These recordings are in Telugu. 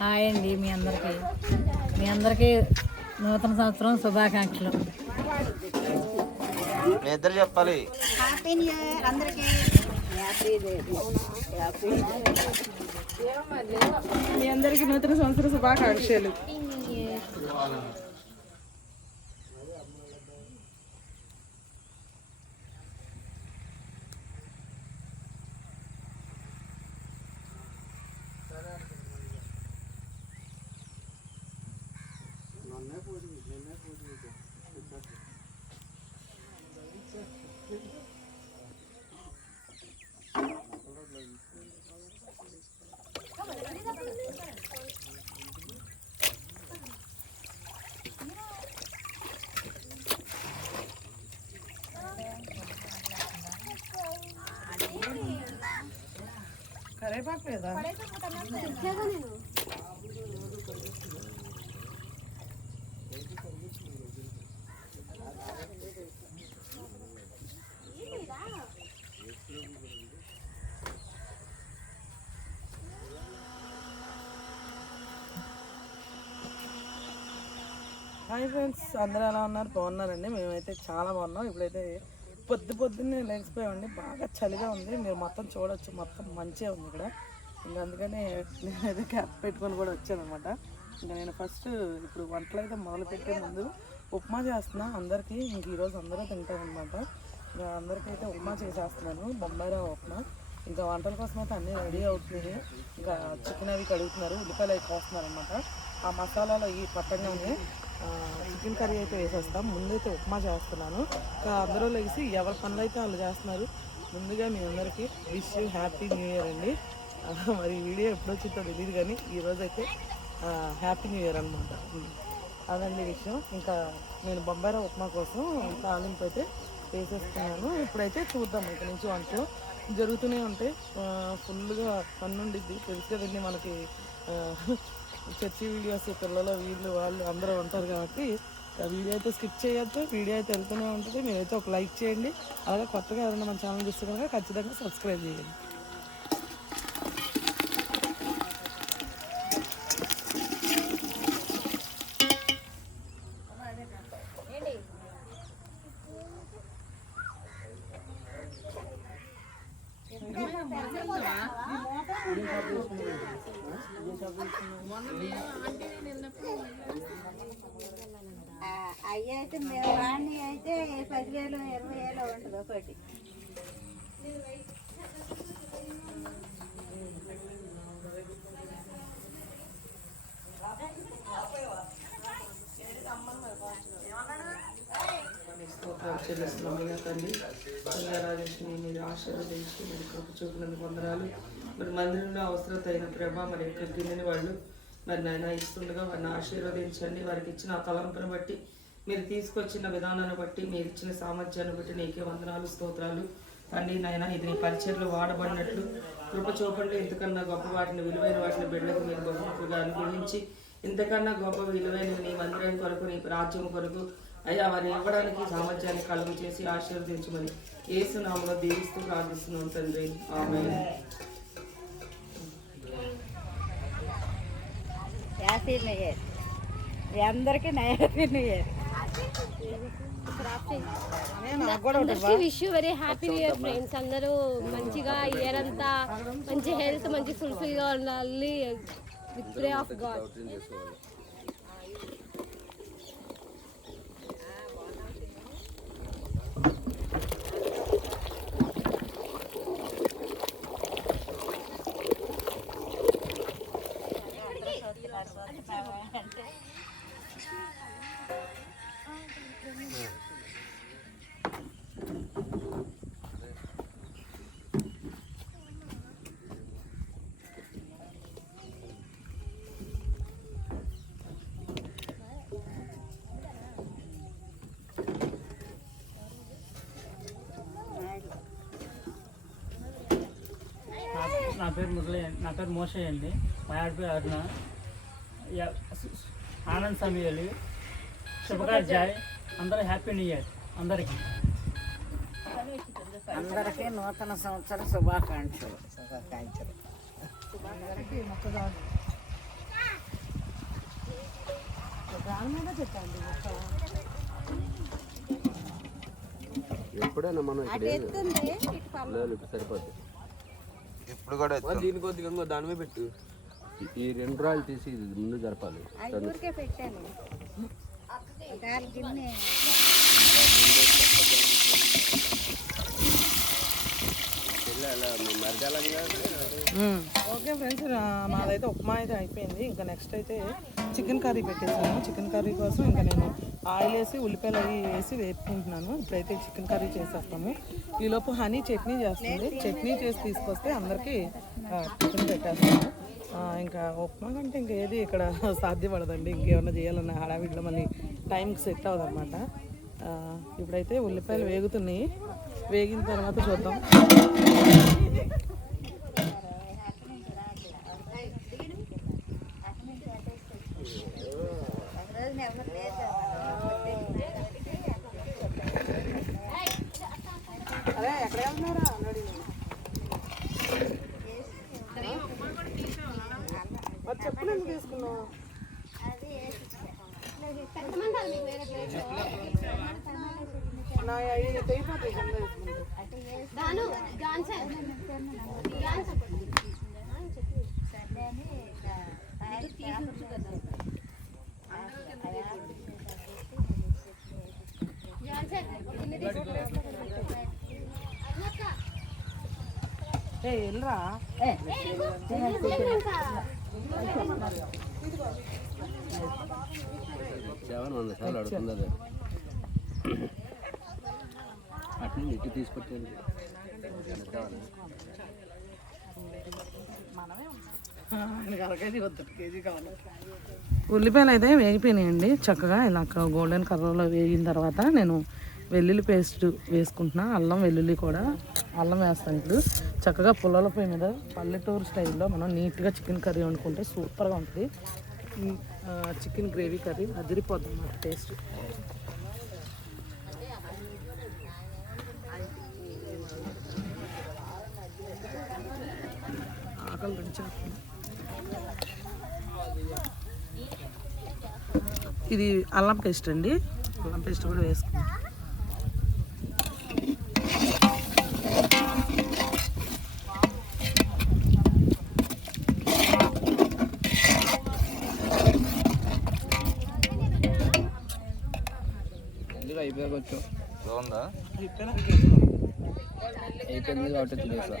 హాయ్ అండి మీ అందరికీ. మీ అందరికీ నూతన సంవత్సరం శుభాకాంక్షలు. మీ ఇద్దరు చెప్పాలి. హ్యాపీ న్యూ ఇయర్ అందరికీ. మీ అందరికీ నూతన సంవత్సర శుభాకాంక్షలు. కరేపాకు లేదా హాయ్ ఫ్రెండ్స్ అందరూ ఎలా ఉన్నారు? బాగున్నారండి. మేమైతే చాలా బాగున్నాం. ఇప్పుడైతే పొద్దు పొద్దున్నే లేచిపోయామండి. బాగా చలిగా ఉంది. మీరు మొత్తం చూడొచ్చు. మొత్తం మంచిగా ఉంది ఇక్కడ. ఇంకా అందుకని నేనైతే క్యాప్ పెట్టుకొని కూడా వచ్చాను అనమాట ఇంకా నేను ఫస్ట్ ఇప్పుడు వంటలు అయితే మొదలు పెట్టే ముందు ఉప్మా చేస్తున్నా. అందరికీ ఇంక ఈరోజు అందరూ తింటారనమాట ఇంకా అందరికీ అయితే ఉప్మా చేసేస్తున్నాను. బొంబాయిరా ఉప్మా. ఇంకా వంటల కోసం అయితే అన్నీ రెడీ అవుతున్నాయి. ఇంకా చికెన్ అవి కడుగుతున్నారు. ఉల్లిపాయలు అవి కోస్తున్నారు అనమాట ఆ మసాలాలో ఈ పట్టంగానే చికెన్ కర్రీ అయితే వేసేస్తాం. ముందైతే ఉప్మా చేస్తున్నాను. ఇంకా అందరూ లేచి ఎవరి పనులు అయితే వాళ్ళు చేస్తున్నారు ముందుగా మీ అందరికీ విష్ హ్యాపీ న్యూ ఇయర్ అండి. మరి వీడియో ఎప్పుడు వచ్చిందో తెలియదు కానీ ఈరోజు అయితే హ్యాపీ న్యూ ఇయర్ అనమాట అదండి విషయం. ఇంకా నేను బొంబాయి ఉప్మా కోసం తాలింపు అయితే వేసేస్తున్నాను. ఇప్పుడైతే చూద్దాం ఇక నుంచి వంటలు జరుగుతూనే ఉంటాయి ఫుల్గా పన్నుండిద్ది తెలుసు కదండి మనకి చర్చి వీడియోస్ పిల్లలు వీళ్ళు వాళ్ళు అందరూ ఉంటారు కాబట్టి వీడియో అయితే స్కిప్ చేయొద్దు. వీడియో అయితే వెళ్తూనే ఉంటుంది. మీరైతే ఒక లైక్ చేయండి. అలాగే కొత్తగా ఎవరైనా మన ఛానల్ చూస్తే కనుక ఖచ్చితంగా సబ్స్క్రైబ్ చేయండి అయ్యి అయితే వాడిని అయితే పదివేలు ఇరవై వేలు ఉండదు ఒకటి. స్తోత్రాలు చెల్లిస్తున్నాము తల్లి మీరు ఆశీర్వదించి మీరు కృప చూపినందుకు వందనాలు మరి మందిరంలో అవసరత అయిన ప్రభ మరి ఎక్కడ గిన్నెని వాళ్ళు మరి నాయన ఇస్తుండగా వారిని ఆశీర్వదించండి వారికి ఇచ్చిన ఆ తలంపును బట్టి మీరు తీసుకొచ్చిన విధానాన్ని బట్టి మీరు ఇచ్చిన సామర్థ్యాన్ని బట్టి నీకే వందనాలు స్తోత్రాలు. తండ్రి నాయన ఇది నీ పరిచయలో వాడబడినట్లు కృప చూపండి. ఇంతకన్నా గొప్ప వాటిని విలువైన వాటిని బిడ్డలకు మీరు బహుమతులుగా అనుగ్రహించి ఇంతకన్నా గొప్ప విలువైన నీ మందిరం కొరకు నీ రాజ్యం కొరకు అయ్యా వారిని ఇవ్వడానికి సామర్థ్యాన్ని కలుగు చేసి ఆశీర్వదించమని ఏసు నామలో దీవిస్తూ ప్రార్థిస్తున్నాం తండ్రి. ఆమె అందరికీ wish very happy new year friends అందరూ మంచిగా ఇయర్ అంతా మంచి హెల్త్ మంచి ఫుల్ఫిల్గా ఉండాలి. విత్ ప్రే ఆఫ్ గాడ్ నా పేరు మురళి నా పేరు మోషయ్య అండి. మా ఆడ పేరు అరుణ. యా- ఆనంద్ సమయాలు శుభకార్యాయ్ అందరూ హ్యాపీ న్యూ ఇయర్. అందరికీ. అందరికీ నూతన సంవత్సర శుభాకాంక్షలు. శుభాకాంక్షలు. ఎప్పుడైనా మనం ఇప్పుడు సరిపోద్ది. ఇప్పుడు కూడా. దీని కొద్దిగా ఇంకో దాని మీద పెట్టు. ఈ- రెండు రాళ్ళు తీసి ఇది ముందు జరపాలి. పెట్టాను. ఓకే ఫ్రెండ్స్ మాదైతే ఉప్మా అయితే అయిపోయింది. ఇంకా నెక్స్ట్ అయితే చికెన్ కర్రీ పెట్టేసాను చికెన్ కర్రీ కోసం ఇంకా నేను ఆయిల్ వేసి ఉల్లిపాయలు అవి వేసి వేపుకుంటున్నాను. ఇప్పుడైతే చికెన్ కర్రీ చేసేస్తాము. ఈలోపు హనీ చట్నీ చేస్తుంది. చట్నీ చేసి తీసుకొస్తే అందరికీ చికెన్ పెట్టేస్తాము. ఇంకా ఉప్మా కంటే ఇంకా ఏది ఇక్కడ సాధ్యపడదండి. ఇంకేమన్నా చేయాలన్నా హడావిడిలో మళ్ళీ టైంకి సెట్ అవ్వదు అనమాట ఇప్పుడైతే ఉల్లిపాయలు వేగుతున్నాయి. వేగిన తర్వాత చూద్దాం రోజున ఎవరు లేదు అరే ఎక్కడ వెళ్తున్నారా అన్నాడు మరి చెప్పులు ఎందుకు తీసుకున్నావు అది పెట్టమంటారు మీకు వేరే ప్లేస్ నా ఐదు అయిపోతాయి కింద వేసుకుంటే దాను జాన్సన్ జాన్సన్ సర్లే అని ఇక ఆయన పేపర్ జాన్సన్ ఇన్ని తీసుకుంటారు ఏ వెళ్ళరా సార్లు అడుగుతుంది అది ఇటు ఉల్లిపాయలు అయితే వేగిపోయినాయండి. చక్కగా ఇలా గోల్డెన్ కలర్లో వేగిన తర్వాత నేను వెల్లుల్లి పేస్ట్ వేసుకుంటున్నా. అల్లం వెల్లుల్లి కూడా. అల్లం వేస్తాను ఇప్పుడు. చక్కగా పొలాల పొయ్యి మీద పల్లెటూరు స్టైల్లో మనం నీట్గా చికెన్ కర్రీ వండుకుంటే సూపర్గా ఉంటుంది. చికెన్ గ్రేవీ కర్రీ అదిరిపోద్ది అన్నమాట టేస్ట్. ఆకలి పెంచేస్తుంది ఇది అల్లం పేస్ట్ అండి. అల్లం పేస్ట్ కూడా వేసుకుంటాం వచ్చావు బాగుందా? అయిపోయింది కాబట్టి తినేసా.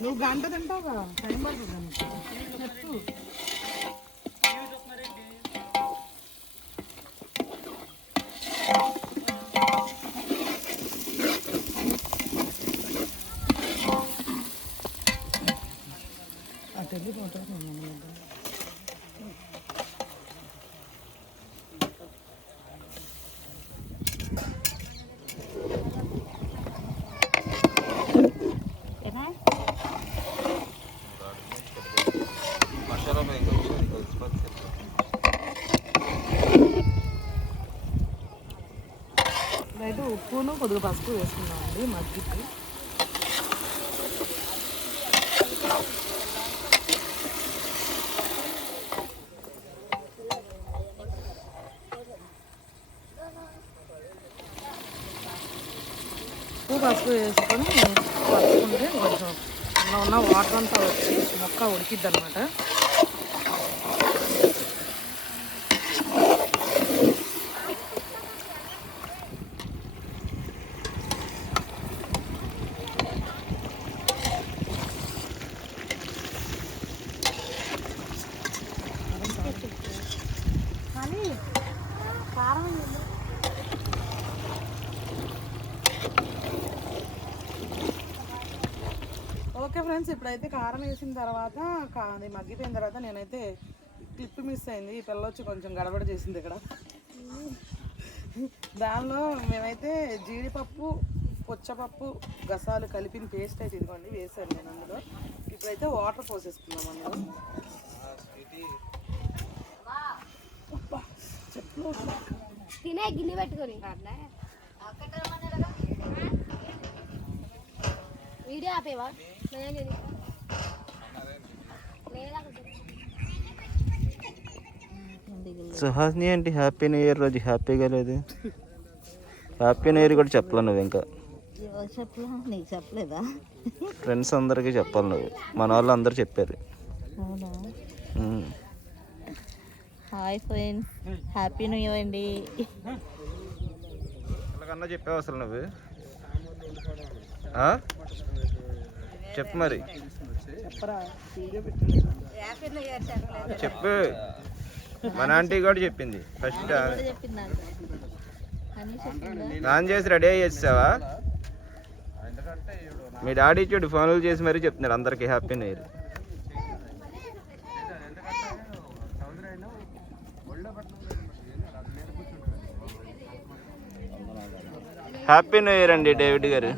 నువ్వు గంట తింటావుగా? టైం పడుతుంది నీకు. చెప్పు అటు వెళ్ళిపోతాను మసాలా మీద కొంచెం ఇది కలిసిపోతే అయితే ఉప్పును కొద్దిగా పసుపు వేసుకున్నామండి మజ్జికి ఉప్పు పసుపు వేసుకొని కలుపుకుంటే కొంచెం ఉన్న వాటర్ అంతా వచ్చి మొక్క ఉడికిద్ది అనమాట ఓకే ఫ్రెండ్స్ ఇప్పుడైతే కారం వేసిన తర్వాత కా- అది మగ్గిపోయిన తర్వాత నేనైతే క్లిప్ మిస్ అయింది. ఈ పిల్ల వచ్చి కొంచెం గడబడ చేసింది ఇక్కడ. దానిలో మేమైతే జీడిపప్పు పుచ్చపప్పు గసాలు కలిపిన పేస్ట్ అయితే ఇదిగోండి వేసాను నేను అందులో. ఇప్పుడైతే వాటర్ పోసేసుకున్నాం అందులో. తినే గిన్నె పెట్టుకొని. వీడియో ఆపేవా? సుహాస్ని ఏంటి హ్యాపీ న్యూ ఇయర్ రోజు హ్యాపీగా లేదు. హ్యాపీ న్యూ ఇయర్ కూడా చెప్పలే నువ్వు ఇంకా. నీకు చెప్పలేదా? ఫ్రెండ్స్ అందరికీ చెప్పాలి నువ్వు. మన వాళ్ళు అందరూ చెప్పారు. Hi friends. Happy new year అండి. చెప్పావు అసలు నువ్వు? చెప్పు మరి. చెప్పు. మన ఆంటీ కూడా చెప్పింది. ఫస్ట్ చెప్పింది చేసి రెడీ అయ్యి వచ్చావా మీ డాడీ చూడు ఫోన్లు చేసి మరీ చెప్తున్నాడు అందరికి happy new year happy new year అండి డేవిడ్ గారు.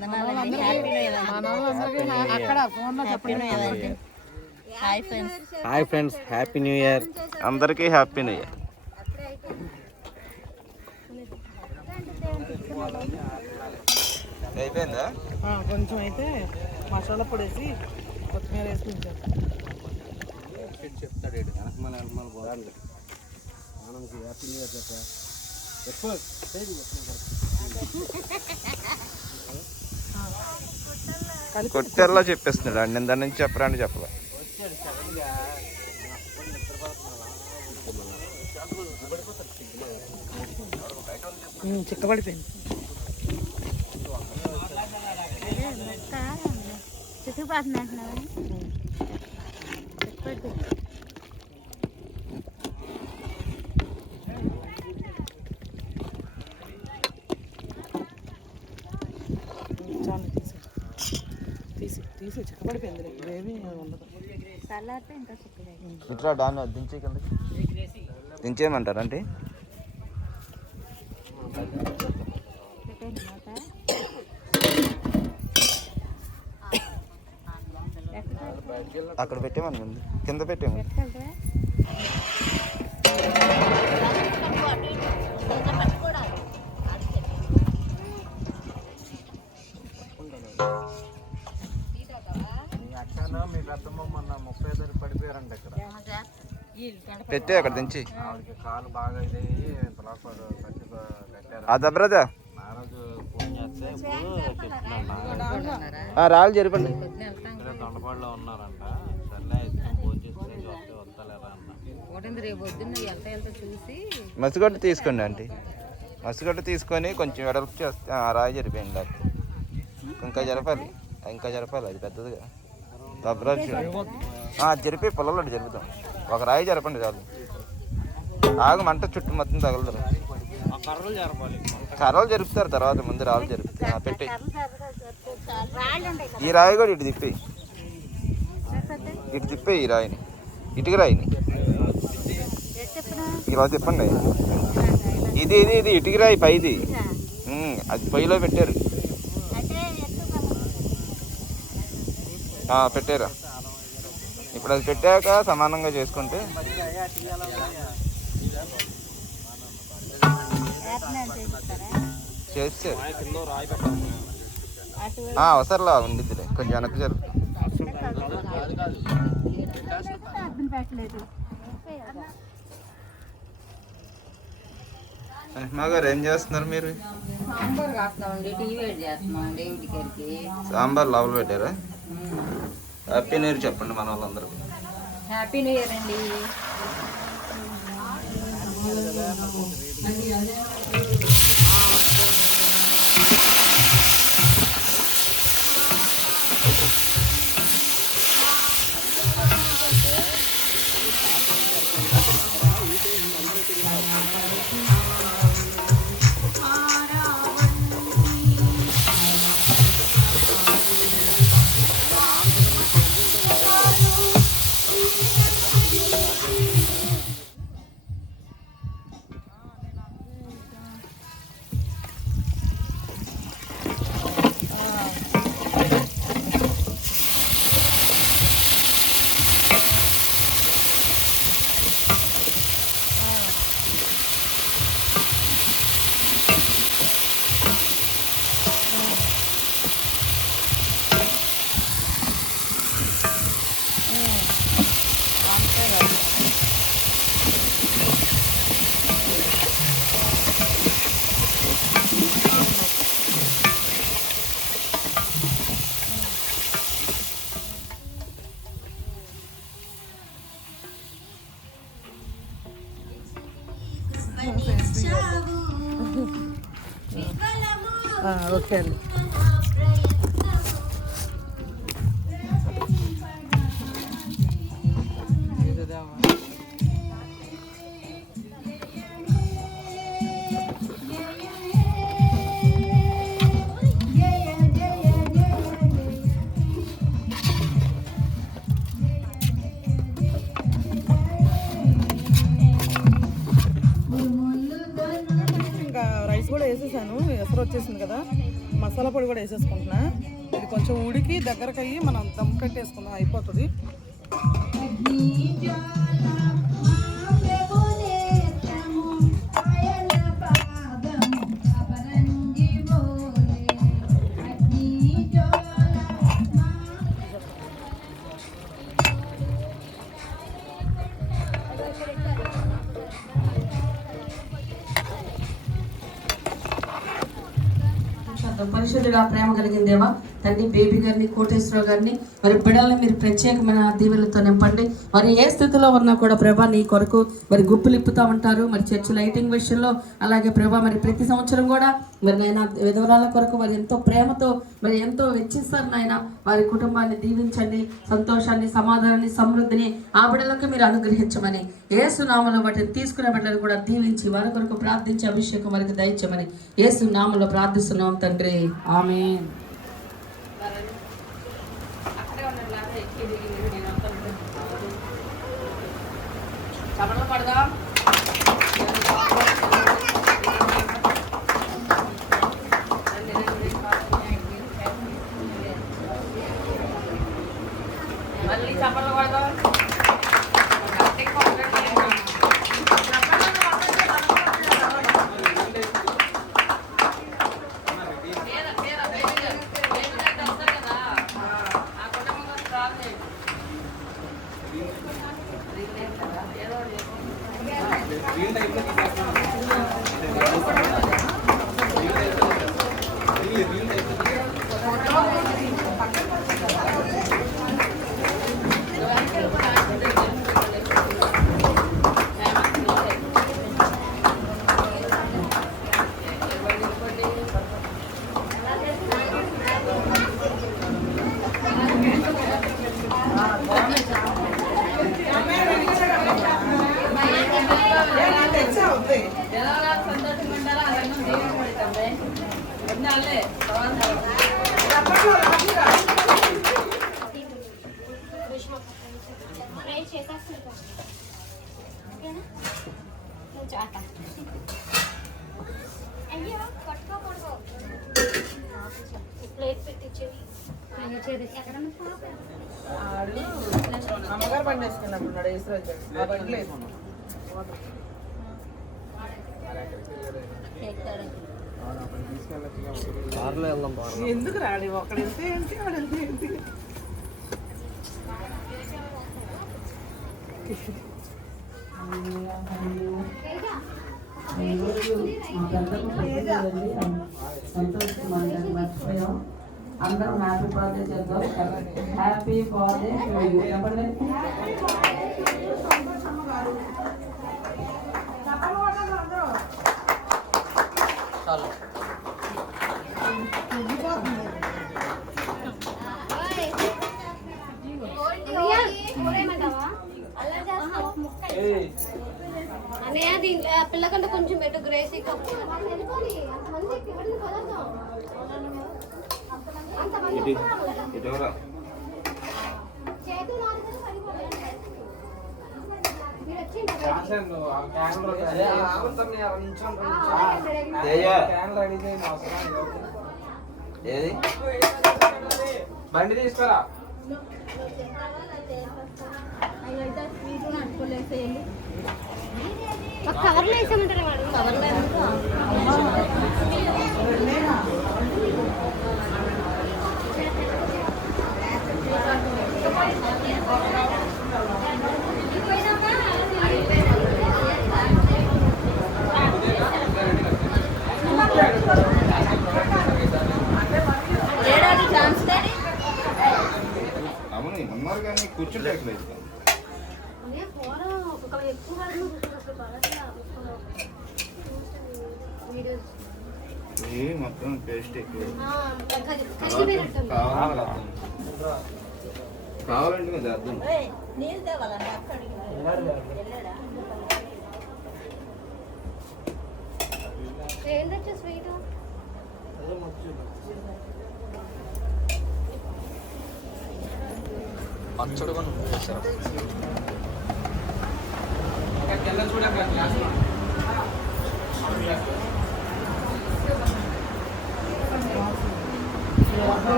Hi friends hi friends happy new year అందరికీ హ్యాపీ న్యూ ఇయర్ అయిపోయిందా? కొంచెం అయితే మసాలా పొడి వేసి కొత్తిమీర వేసి చెప్తాడు ఈడు. వెనకమాల వెనకమాల పోరాడు ఆనంద్కి హ్యాపీ న్యూ ఇయర్ చెప్పా చెప్పు. కొట్టేలా చెప్పేస్తున్నాడు అండి దాని నుంచి చెప్పరా అని చెప్పలే. చిక్కబడిపోయింది. చుట్టుపడుతున్నట్టున్నావా చాలా తీసి తీసి తీసి చిక్కబడిపోయింది ఇప్పుడు ఏమీ ఉండదు చల్లారితే ఇంకా చిక్కులేదు ఇట్లా డాన్ దించే దించేయమంటారా అంటే? అక్కడ పెట్టేమని కింద పెట్టేమని పెట్టే అక్కడ దించి. అదా బ్రదర్ ఆ రోజు ఫోన్ చేస్తే ఇప్పుడు చెప్తున్నాను ఆ రాళ్ళు జరిపండి. ఇక్కడ దొండపాడులో ఉన్నారంట. మసిగడ్డ తీసుకోండి ఆంటీ. మసిగడ్డ తీసుకొని కొంచెం వెడల్పు చేస్తే ఆ రాయి జరిపోయింది లేకపోతే ఇంకా జరపాలి. ఇంకా జరపాలి. అది పెద్దదిగా. దబ్బరా జరిపి పొలంలో జరుపుతాం ఒక రాయి జరపండి చాలు. ఆగు మంట చుట్టూ మొత్తం తగలదు ఆ కర్రలు జరుపుతారు తర్వాత ముందు రాళ్ళు జరుపుతారు. పెట్టి. ఈ రాయి కూడా ఇటు తిప్పి ఇటు తిప్పి ఈ రాయిని. ఇటుక రాయిని. ఇలా తిప్పండి. ఇది ఇది ఇది ఇటుక రాయి పైది. అది పొయ్యిలో పెట్టారు. పెట్టారా. ఇప్పుడు అది పెట్టాక సమానంగా చేసుకుంటే చేస్తారా ఆ, అవసరంలా ఉండిద్దిలే. కొంచెం వెనక్కి గారు ఏం చేస్తున్నారు మీరు? సాంబార్ లోపల పెట్టారా? హ్యాపీ న్యూ ఇయర్ చెప్పండి మన వాళ్ళందరూ. హ్యాపీ న్యూ ఇయర్ అండి. అదే ఓకే అండి కూడా వేసేసుకుంటున్నా. ఇది కొంచెం ఉడికి దగ్గరకు అయ్యి మనం దమ్ కట్టేసుకుందాం. అయిపోయింది పరిశుద్ధుగా ప్రేమ కలిగిన దేవా తండ్రి బేబీ గారిని కోటేశ్వరరావు గారిని మరి బిడల్ని మీరు ప్రత్యేకమైన దీవెలతో నింపండి. మరి ఏ స్థితిలో ఉన్నా కూడా ప్రభా నీ కొరకు మరి గుప్పులు ఇప్పుతూ ఉంటారు. మరి చర్చ్ లైటింగ్ విషయంలో అలాగే ప్రభా మరి ప్రతి సంవత్సరం కూడా మరి నాయన విధవరాల కొరకు మరి ఎంతో ప్రేమతో మరి ఎంతో వెచ్చిస్తారు నాయన. వారి కుటుంబాన్ని దీవించండి. సంతోషాన్ని సమాధానాన్ని సమృద్ధిని ఆ బిడ్డలకు మీరు అనుగ్రహించమని ఏసునామలో వాటిని తీసుకునే బిడ్డలు కూడా దీవించి వారి కొరకు ప్రార్థించి అభిషేకం వారికి దయచమని ఏసునామలో ప్రార్థిస్తున్నాం తండ్రి. ఆమె పడదాం మళ్ళీ ఎందుకు రాడి ఒకడు వెళ్తే ఏంటి వాడు వెళ్తే ఏంటి? మర్చిపోయాం అందరం హ్యాపీ బర్త్డే చేద్దాం హ్యాపీ బర్త్డే చెప్పండి అన్నయ్య దీంట్లో ఆ పిల్లకంటే కొంచెం పెట్టు గ్రేసీ ఏది? బండి తీసుకురా. కవర్లో వేసామంటారు వాడు. కవర్లో అవును ఉన్నారు కానీ का एक को हर लोग उसको सबसे बारह से आप उसको वीडियो ఏ మొత్తం టేస్ట్ ఎక్కువ కావాలంటే నేను చేద్దాం నీళ్ళు తేవాలంటే అక్కడికి వెళ్ళాడా ఏంటో స్వీట్ పచ్చడి కూడా చేశారు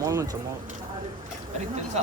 మూల నుంచి మూల తెలుసా?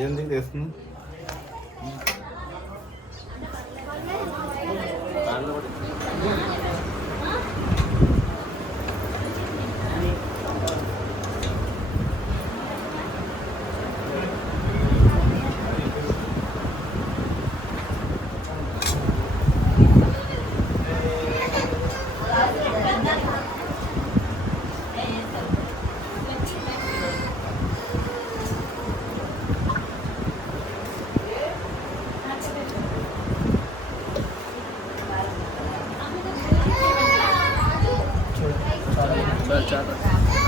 ఏంది చేస్తుంది?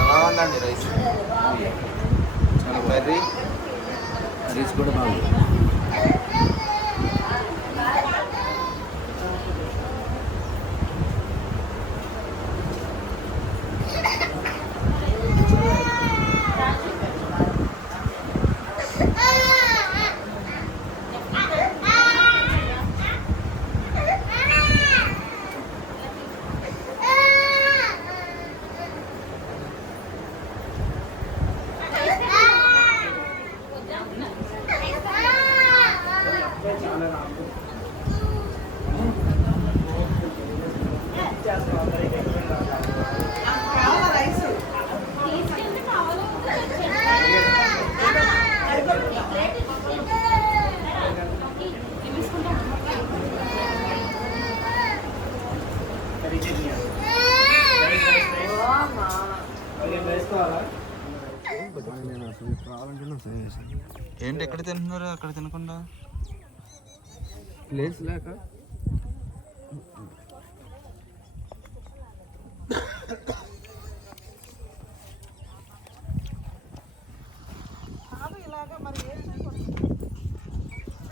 ఎలా ఉందండి రైస్ కర్రీ రైస్ కూడా బాగుంది ఏంటి ఎక్కడ తింటున్నారు? అక్కడ తినకుండా? ప్లేస్ లేక?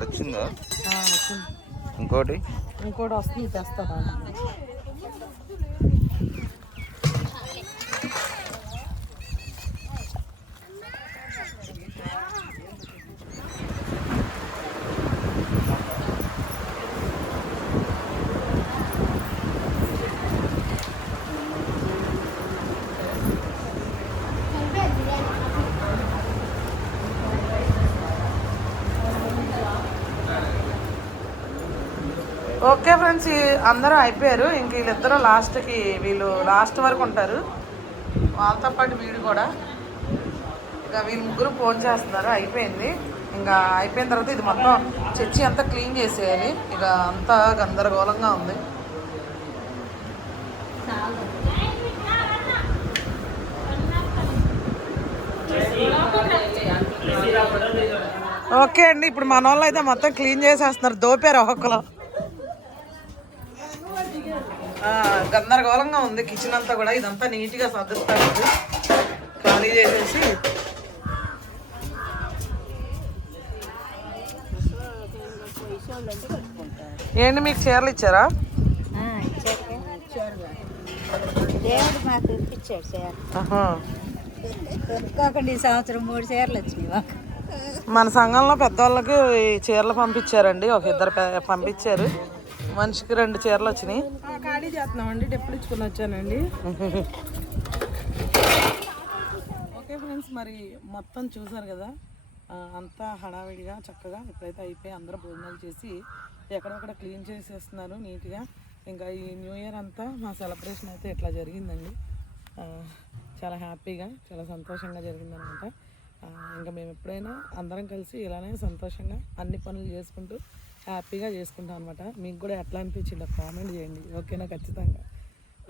వచ్చిందా? ఇంకోటి? ఇంకోటి వస్తుంది తెస్తా కలిపే బిర్యానీ నుంచి అందరూ అయిపోయారు. ఇంక వీళ్ళిద్దరూ లాస్ట్కి వీళ్ళు లాస్ట్ వరకు ఉంటారు. వాళ్ళతో పాటు వీడు కూడా. ఇక వీళ్ళు ముగ్గురు ఫోన్ చేస్తున్నారు. అయిపోయింది. ఇంకా అయిపోయిన తర్వాత ఇది మొత్తం చర్చి అంతా క్లీన్ చేసేయాలి. ఇక అంతా గందరగోళంగా ఉంది. ఓకే అండి. ఇప్పుడు మన వాళ్ళు అయితే మొత్తం క్లీన్ చేసేస్తున్నారు. దోపారు ఒక్కొక్కరు గందరగోళంగా ఉంది. కిచెన్ అంతా కూడా ఇదంతా నీట్గా సర్దుస్తారు. ఇది. ఖాళీ చేసేసి. ఏంటి మీకు చీరలు ఇచ్చారా. దేవుడు మాకు ఇప్పించాడు. ఒక్కొక్కటి సంవత్సరం మూడు చీరలు వచ్చినాయి మాకు. మన సంఘంలో పెద్దవాళ్ళకి చీరలు పంపించారండి. ఒక ఇద్దరు పంపించారు. మనిషికి రెండు చీరలు వచ్చినాయి. చేస్తున్నామండి డెప్పులు ఇచ్చుకుని వచ్చానండి. ఓకే ఫ్రెండ్స్ మరి మొత్తం చూసారు కదా అంతా హడావిడిగా చక్కగా ఇప్పుడైతే అయిపోయి అందరూ భోజనాలు చేసి ఎక్కడెక్కడ క్లీన్ చేసేస్తున్నారు నీట్గా. ఇంకా ఈ న్యూ ఇయర్ అంతా మా సెలబ్రేషన్ అయితే ఇట్లా జరిగిందండి. చాలా హ్యాపీగా చాలా సంతోషంగా జరిగిందనమాట. ఇంకా మేము ఎప్పుడైనా అందరం కలిసి ఇలానే సంతోషంగా అన్ని పనులు చేసుకుంటూ హ్యాపీగా చేసుకుంటాం అనమాట మీకు కూడా ఎట్లా అనిపించిందో కామెంట్ చేయండి. ఓకేనా? ఖచ్చితంగా.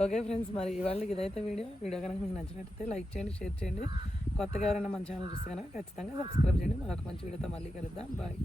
ఓకే ఫ్రెండ్స్ మరి ఇవాళ ఇదైతే వీడియో. వీడియో కనుక మీకు నచ్చినట్టయితే లైక్ చేయండి షేర్ చేయండి. కొత్తగా ఎవరైనా మన ఛానల్ చూస్తే కనుక ఖచ్చితంగా సబ్స్క్రైబ్ చేయండి. మరొక మంచి వీడియోతో మళ్ళీ కలుద్దాం. బాయ్.